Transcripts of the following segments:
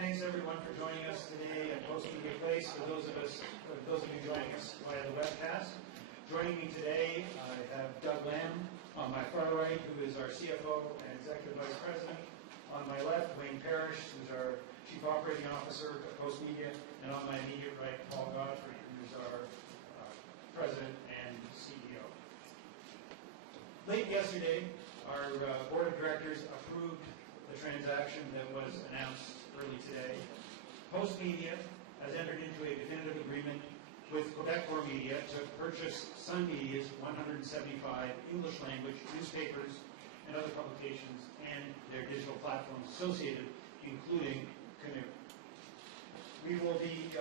Thanks everyone for joining us today at Post Media Place. For those of you joining us via the webcast, joining me today, I have Doug Lamb on my far right, who is our CFO and Executive Vice President. On my left, Wayne Parrish, who's our Chief Operating Officer at Post Media, and on my immediate right, Paul Godfrey, who's our President and CEO. Late yesterday, our Board of Directors approved the transaction that was announced early today. Post Media has entered into a definitive agreement with Quebec Media to purchase Sun Media's 175 English language newspapers and other publications and their digital platforms associated, including Canoe. We will be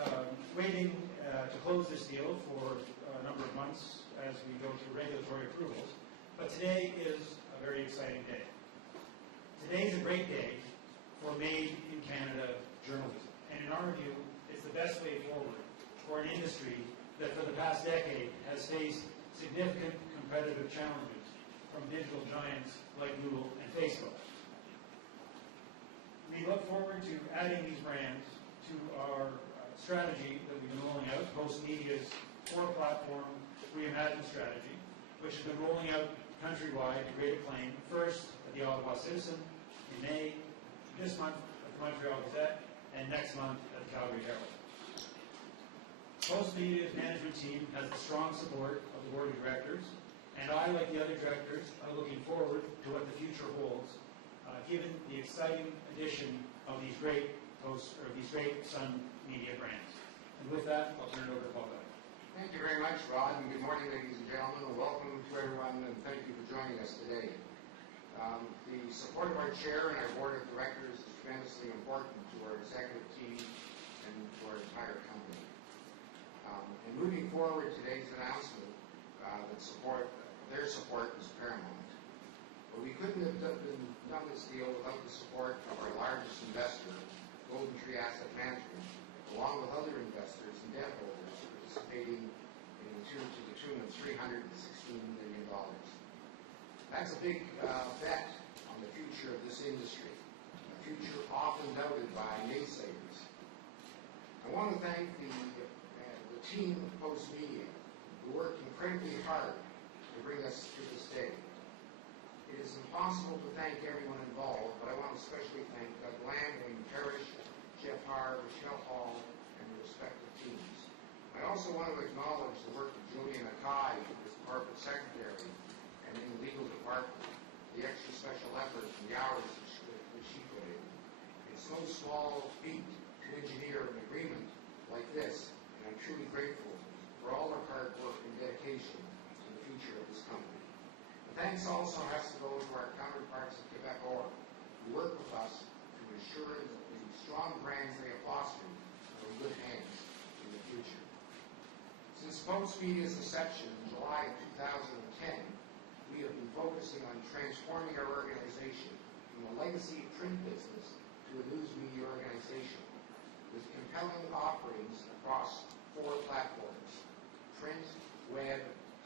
waiting to close this deal for a number of months as we go through regulatory approvals, but today is a very exciting day. Today is a great day for Made in Canada journalism, and in our view, it's the best way forward for an industry that for the past decade has faced significant competitive challenges from digital giants like Google and Facebook. We look forward to adding these brands to our strategy that we've been rolling out, Post Media's core platform reimagined strategy, which has been rolling out countrywide to great acclaim, first at the Ottawa Citizen in May, this month at the Montreal Gazette, and next month at the Calgary Herald. Post Media's management team has the strong support of the Board of Directors, and I, like the other directors, are looking forward to what the future holds, given the exciting addition of these great Sun Media brands. And with that, I'll turn it over to Paul. Thank you very much, Rod, and good morning, ladies and gentlemen, and welcome to everyone, and thank you for joining us today. The support of our chair and our board of directors is tremendously important to our executive team and to our entire company. And moving forward, today's announcement their support is paramount. But we couldn't have done this deal without the support of our largest investor, Golden Tree Asset Management, along with other investors and debt holders participating to the tune of $316 million. That's a big bet on the future of this industry, a future often doubted by naysayers. I want to thank the team of Post Media, who worked incredibly hard to bring us to this day. It is impossible to thank everyone involved, but I want to especially thank Doug Lamb, Wayne Parrish, Jeff Haar, Michelle Hall, and the respective teams. I also want to acknowledge the work of Julian Akai as the corporate secretary and in the legal department, the extra special effort and the hours which she put in. It's no small feat to engineer an agreement like this, and I'm truly grateful for all their hard work and dedication to the future of this company. The thanks also has to go to our counterparts at Takeover, who work with us to ensure that the strong brands they have fostered are in good hands in the future. Since Post Media's inception in July of 2010, we have been focusing on transforming our organization from a legacy print business to a news media organization with compelling offerings across 4 platforms: print, web,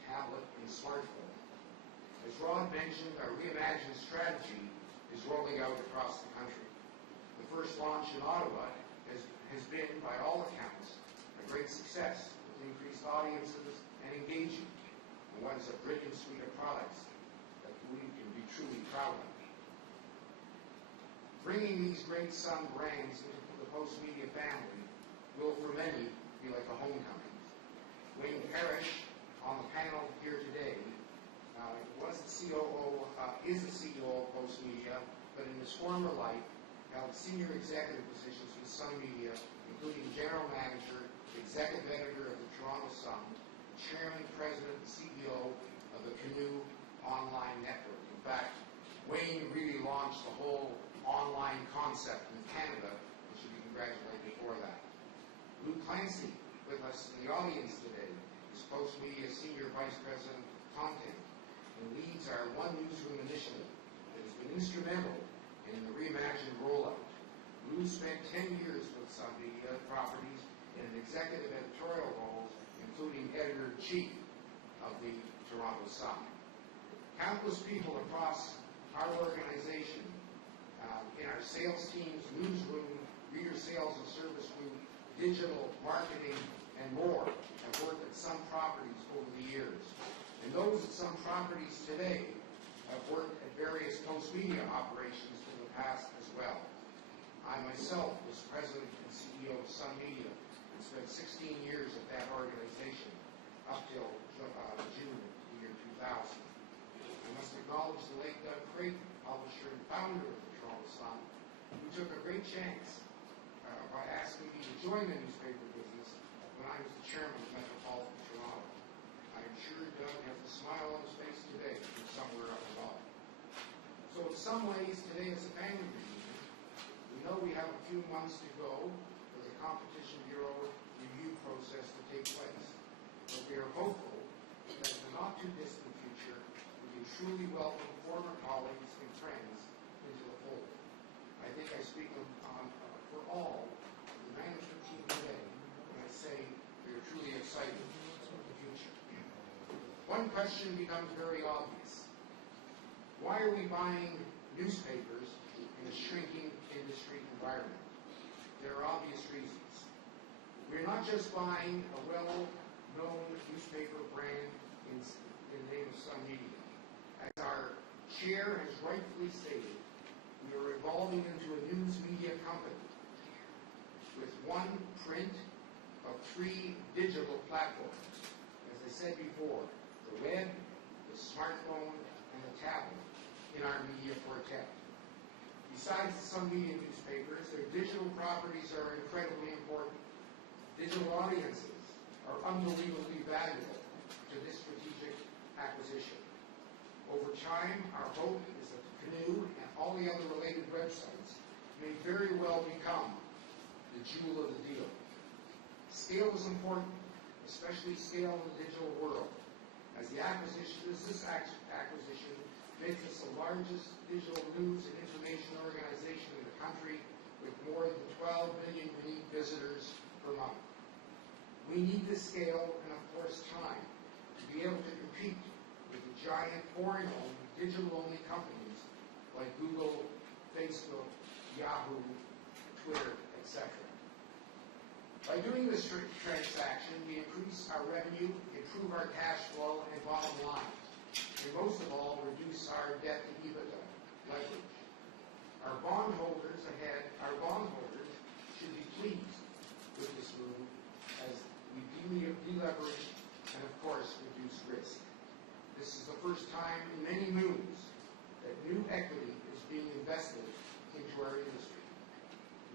tablet, and smartphone. As Rod mentioned, our reimagined strategy is rolling out across the country. The first launch in Ottawa has been, by all accounts, a great success with increased audiences and engagement. And what is a brilliant suite of products that we can be truly proud of. Bringing these great Sun brands into the Post Media family will, for many, be like a homecoming. Wayne Parrish, on the panel here today, is the CEO of Post Media, but in his former life held senior executive positions with Sun Media, including general manager, executive editor of the Toronto Sun, chairman, president, and CEO of the Canoe online network. In fact, Wayne really launched the whole online concept in Canada, and should be congratulated for that. Lou Clancy, with us in the audience today, is Post Media's senior vice president of content and leads our One Newsroom initiative that has been instrumental in the reimagined rollout. Lou spent 10 years with Sun Media Properties in an executive editorial role, including editor-in-chief of the Toronto Sun. Countless people across our organization, in our sales teams, newsroom, reader sales and service group, digital marketing, and more have worked at some properties over the years. And those at some properties today have worked at various post-media operations in the past as well. I myself was president and CEO of Sun Media and spent 16 years at that organization up till June of the year 2000. I must acknowledge the late Doug Creighton, publisher and founder of the Toronto Sun, who took a great chance by asking me to join the newspaper business when I was the chairman of Metropolitan Toronto. I am sure Doug has a smile on his face today from somewhere up above. So in some ways, today is a family reunion. We know we have a few months to go for the Competition Bureau review process to take place, but we are hopeful that in the not-too-distant future, we can truly welcome former colleagues and friends into the fold. I think I speak for all the management team today when I say we are truly excited about the future. One question becomes very obvious. Why are we buying newspapers in a shrinking industry environment? There are obvious reasons. We're not just buying a well-known newspaper brand in the name of Sun Media. As our chair has rightfully stated, we are evolving into a news media company with one print of 3 digital platforms. As I said before, the web, the smartphone, and the tablet in our media quartet. Besides the Sun Media newspapers, their digital properties are incredibly important. Digital audiences are unbelievably valuable to this strategic acquisition. Over time, our hope is that the Canoe and all the other related websites may very well become the jewel of the deal. Scale is important, especially scale in the digital world, as this acquisition makes us the largest digital news and information organization in the country with more than 12 million unique visitors per month. We need this scale and, of course, time to be able to compete with the giant foreign-owned, digital-only companies like Google, Facebook, Yahoo, Twitter, etc. By doing this transaction, we increase our revenue, improve our cash flow and bottom line, and most of all, reduce our debt to EBITDA leverage. Our bondholders should be pleased with this move as we deleverage and, of course, reduce risk. This is the first time in many moons that new equity is being invested into our industry.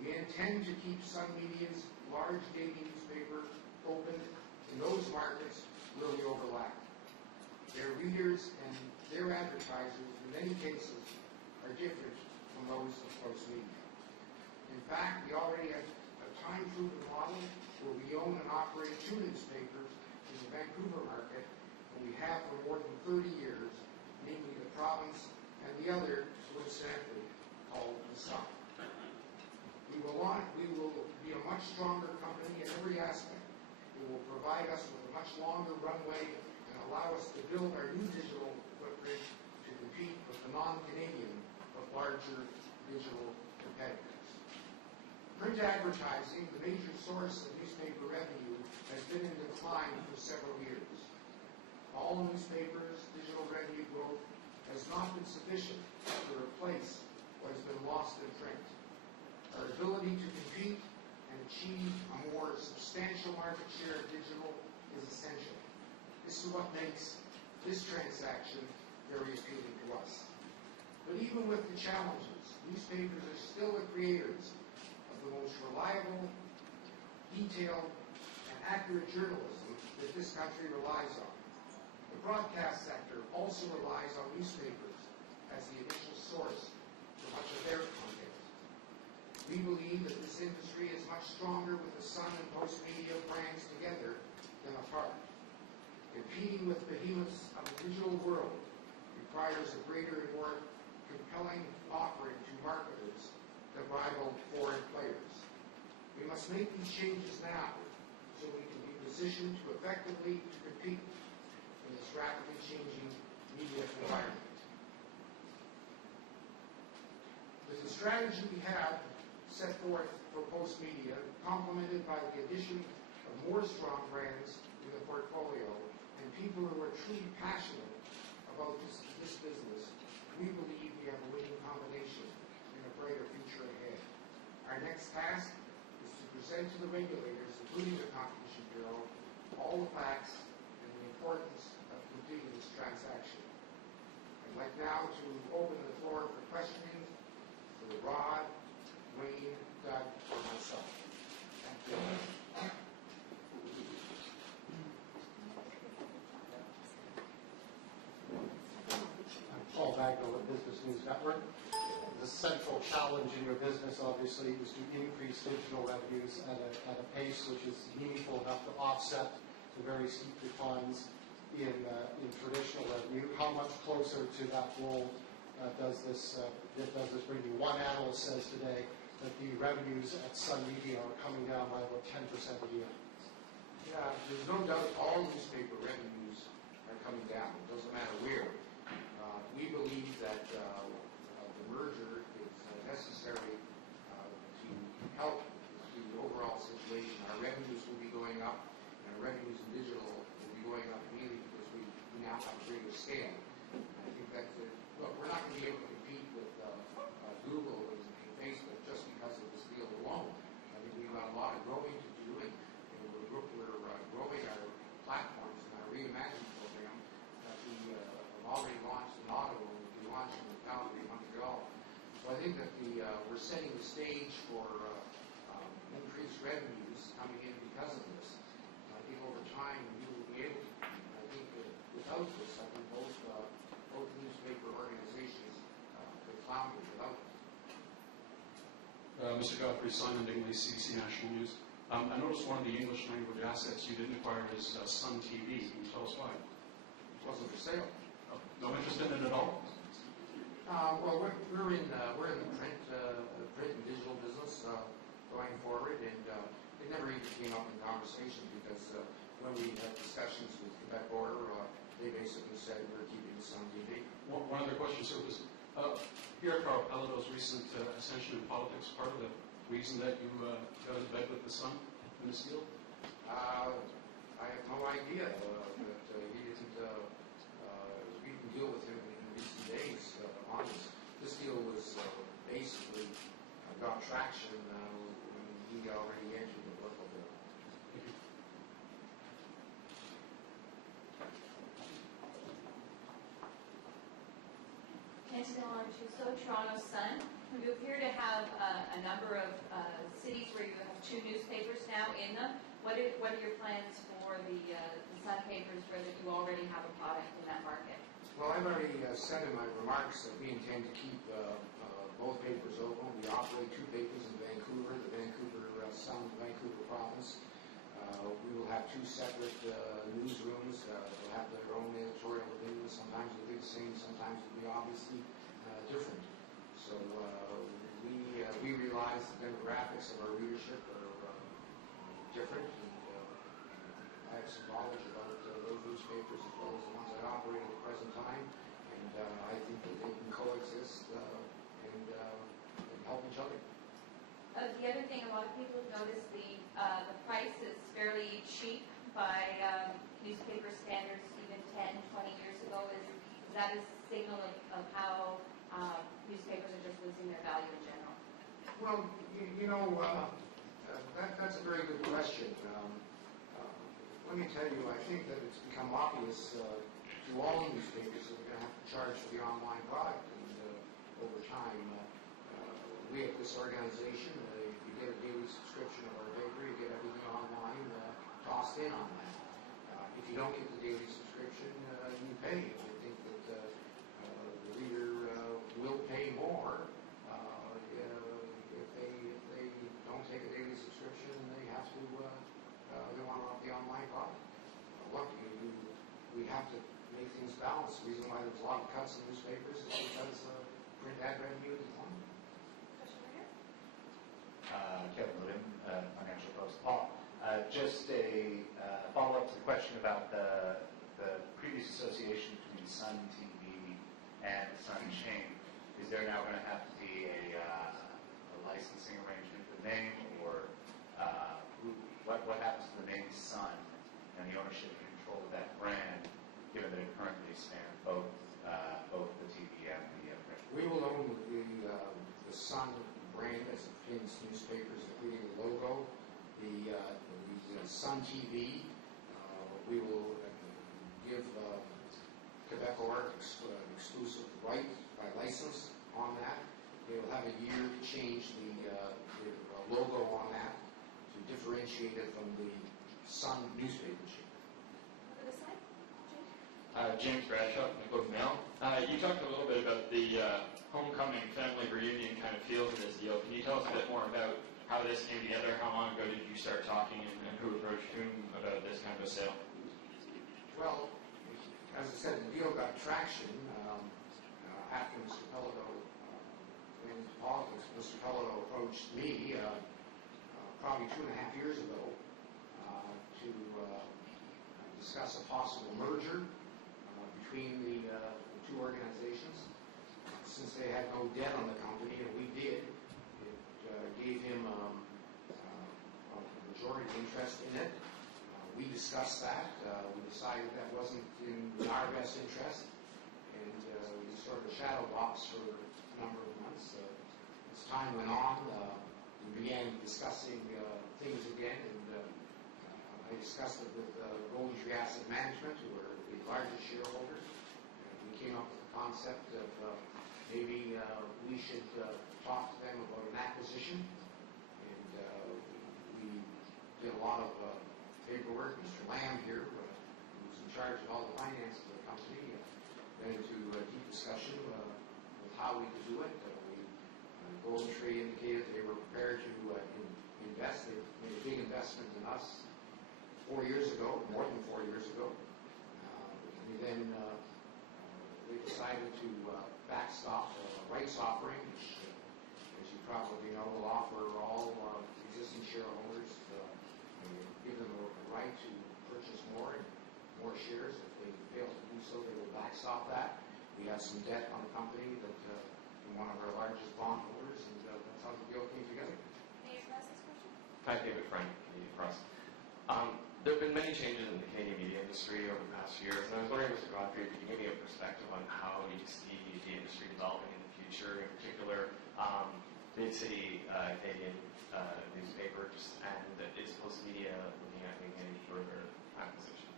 We intend to keep Sun Media's large daily newspaper open in those markets where we overlap. Their readers and their advertisers, in many cases, are different from those of close media. In fact, we already have a time-proven model where we own and operate 2 newspapers in the Vancouver market, and we have for more than 30 years, namely the Province and the other, coincidentally, called the Sun. We will be a much stronger company in every aspect. It will provide us with a much longer runway and allow us to build our new digital footprint to compete with the non-Canadian but larger digital competitors. Print advertising, the major source of newspaper revenue, has been in decline for several years. All newspapers' digital revenue growth has not been sufficient to replace what has been lost in print. Our ability to compete and achieve a more substantial market share of digital is essential. This is what makes this transaction very appealing to us. But even with the challenges, newspapers are still the creators of the most reliable, detailed, and accurate journalism that this country relies on. The broadcast sector also relies on newspapers as the initial source for much of their content. We believe that this industry is much stronger with the Sun and Post Media brands together than apart. Competing with behemoths of the digital world requires a greater and more compelling offering to marketers that rival foreign players. We must make these changes now so we can be positioned to effectively compete in this rapidly changing media environment. With the strategy we have, set forth for Post Media, complemented by the addition of more strong brands in the portfolio and people who are truly passionate about this business, we believe we have a winning combination and a brighter future ahead. Our next task is to present to the regulators, including the Competition Bureau, all the facts and the importance of completing this transaction. I'd like now to open the floor for questioning for Rod, Wayne, Doug, or myself. Thank you. Paul Bagnall at Business News Network. The central challenge in your business, obviously, is to increase digital revenues at a pace which is meaningful enough to offset the very steep declines in traditional revenue. How much closer to that goal does this bring you? One analyst says today that the revenues at Sun Media are coming down by about 10% a year. Yeah, there's no doubt all newspaper revenues are coming down. It doesn't matter where. We believe that the merger is necessary to help the overall situation. Our revenues will be going up, and our revenues in digital will be going up immediately because we now have a greater scale. And I think that, look, we're not going to be able to compete with Google and Facebook just because of this deal alone. I think we've got a lot of growing to do, and we're growing our platforms and our reimagining program that we have already launched in Ottawa and we'll be launching in Calgary, Montreal. So I think that we're setting the stage for increased revenues coming in because of this. And I think over time we will be able to. I think that without this, I think both newspaper organizations could flounder without it. Mr. Godfrey, Simon Dingley, CBC National News. I noticed one of the English language assets you didn't acquire is Sun TV. Can you tell us why? It wasn't for sale. No interest in it at all? Well, we're in the print and digital business going forward, and it never even came up in conversation because when we had discussions with Quebec Border, they basically said we're keeping Sun TV. One other question, sir, was Pierre Carl Pelleteau's recent ascension in politics part of the reason that you got into bed with the Sun in this deal? I have no idea, but he didn't. We can deal with him in recent days on this. This deal was basically got traction when he already entered the political bill. So Toronto Sun. You appear to have a number of cities where you have two newspapers now in them. What are your plans for the Sun papers where that you already have a product in that market? Well, I've already said in my remarks that we intend to keep both papers open. We operate two papers in Vancouver, the Vancouver Sun, Vancouver province. We will have two separate newsrooms. They'll have their own editorial opinions. Sometimes they'll be the same, sometimes they'll be obviously different. So we realize the demographics of our readership are different, and I have some knowledge about those newspapers as well as the ones I operate at the present time, and I think that they can coexist and help each other. The other thing, a lot of people have noticed the price is fairly cheap by newspaper standards even 10, 20 years ago. Is that a signal of how newspapers are just losing their value in general? Well, that's a very good question. Let me tell you, I think that it's become obvious to all newspapers that they're going to have to charge for the online product, and over time, we at this organization, if you get a daily subscription of our paper, you get everything online tossed in on that. If you don't get the daily subscription, you pay. I think that the reader will pay more if they don't take a daily subscription and they have to they want to opt the online product. Look, we have to make things balanced. The reason why there's a lot of cuts in newspapers is because print ad revenue is declining. Kevin Lewin, Financial Post. Paul, just a follow-up to the question about the previous association between Sun TV and Sun Chain. Is there now going to have to be a licensing arrangement Pins newspapers, including the logo, the Sun TV. We will give Takeover exclusive right by license on that. They will have a year to change the logo on that to differentiate it from the Sun newspaper chain. Over this side, Jim? James Bradshaw from the Globe and Mail. You talked a little bit about the homecoming family reunion kind of feel to this deal. Can you tell us a bit more about how this came together? How long ago did you start talking, and who approached whom about this kind of a sale? Well, as I said, the deal got traction after Mr. Pelledo went into politics. Mr. Pelledo approached me probably 2.5 years ago to discuss a possible merger between the two organizations. Since they had no debt on the company, and we did, it gave him a majority interest in it. We discussed that. We decided that wasn't in our best interest, and we sort of shadow boxed for a number of months. As time went on, we began discussing things again, and I discussed it with Golden Tree Asset Management, who are the largest shareholders. And we came up with the concept of maybe we should talk to them about an acquisition, and we did a lot of paperwork. Mr. Lamb here, who's in charge of all the finance of the company, went into a deep discussion with how we could do it. Golden Tree indicated they were prepared to invest. They made a big investment in us 4 years ago, more than 4 years ago. We decided to backstop a rights offering, which, as you probably know, will offer all existing shareholders, give them a right to purchase more shares. If they fail to do so, they will backstop that. We have some debt on the company that from one of our largest bondholders, and that's how the deal came together. Mayor Cross, this question? Hi, David Frank, Canadian Press. There have been many changes in the Canadian media industry over the past years, and I was wondering, Mr. Godfrey, if you can give me a perspective on how you see the industry developing in the future, in particular, big city Canadian newspapers, and is Postmedia looking at making any further acquisitions?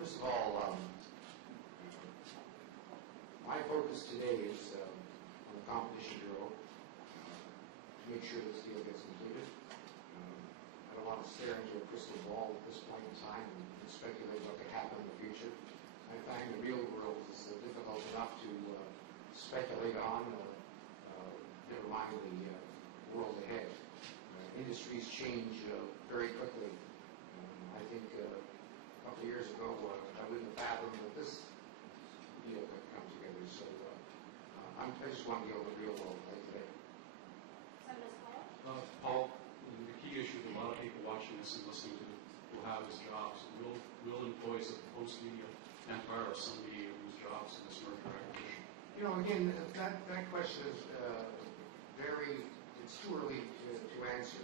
First of all, my focus today is on the Competition Bureau to make sure this deal gets completed. I don't want to stare into a crystal ball at this point in time and speculate what could happen in the future. I find the real world is difficult enough to speculate on, never mind the world ahead. Industries change very quickly. I think a couple of years ago, I wouldn't have fathomed that this deal could come together. So I just want to deal with the real world like today. Senator Paul? Paul, the key issue that a lot of people watching this and listening to will have is jobs. Will employees of the Postmedia empire or Sun Media lose jobs in this merger acquisition? You know, again, that question is it's too early to answer.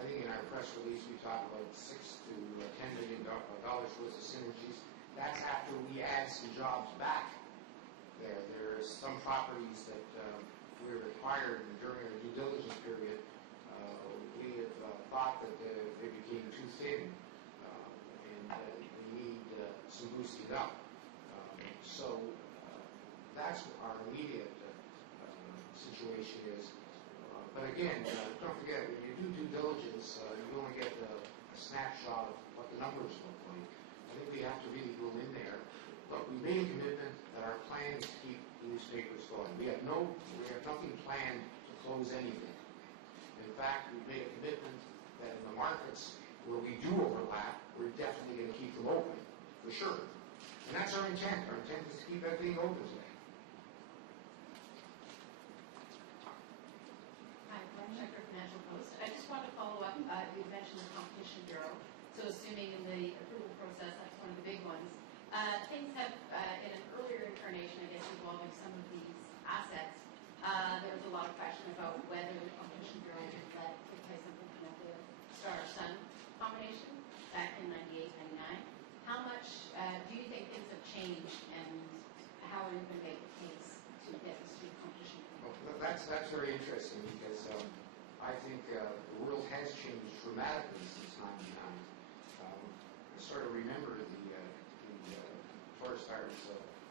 I think in our press release we talked about $6 to $10 million worth of synergies. That's after we add some jobs back there. There are some properties that we required during our due diligence period. We have thought that they became too thin and we need some boosting up. So that's what our immediate situation is. But again, don't forget, when you do due diligence, you only get a snapshot of what the numbers look like. I think we have to really go in there. But we made a commitment that our plan is to keep newspapers going. We have nothing planned to close anything. In fact, we made a commitment that in the markets where we do overlap, we're definitely going to keep them open, for sure. And that's our intent. Our intent is to keep everything open today. Hi, Glenn Checker, Financial Post. I just wanted to follow up. You mentioned the Competition Bureau. So assuming in the approval process, that's one of the big ones. Things have, in an earlier incarnation, I guess, involving some of these assets, there was a lot of question about whether the Competition Bureau would let take place something like the Star-Sun combination back in 98, 99. How much do you think things have changed, and how are you going to that's very interesting because I think the world has changed dramatically since '99. I sort of remember the Torres Stars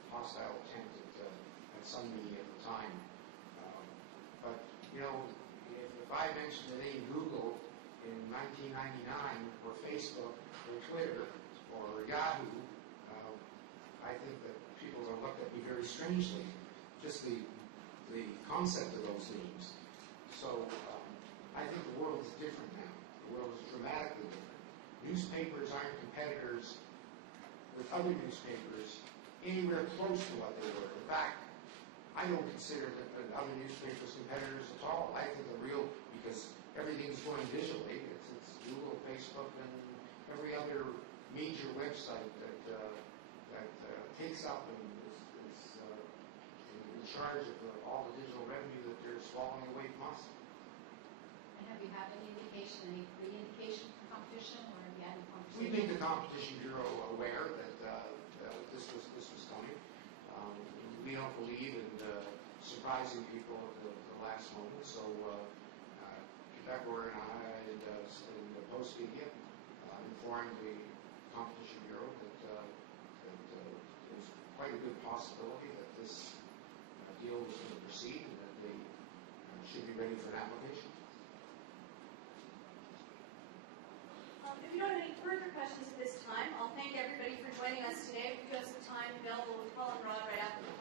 hostile attempt at Sunme at the time. But, you know, if I mentioned the name Google in 1999 or Facebook or Twitter or Yahoo, I think that people are looked at me very strangely. Just the concept of those names. So I think the world is different now. The world is dramatically different. Newspapers aren't competitors with other newspapers anywhere close to what they were. In fact, I don't consider the other newspapers competitors at all. I think the real, because everything's going digitally. It's Google, Facebook, and every other major website that takes up and is in charge of all the digital revenue that they're swallowing away from us. And have you had any indication, any pre-indication from competition, or have you had any conversation? We made the Competition Bureau aware that this was coming. We don't believe in surprising people at the last moment, so Takeover and I and the Post Media informed the Competition Bureau that there's quite a good possibility that this deal was going to proceed and that they should be ready for an application. If you don't have any further questions at this time, I'll thank everybody for joining us today. We do have some time available with Paul and Rod right after the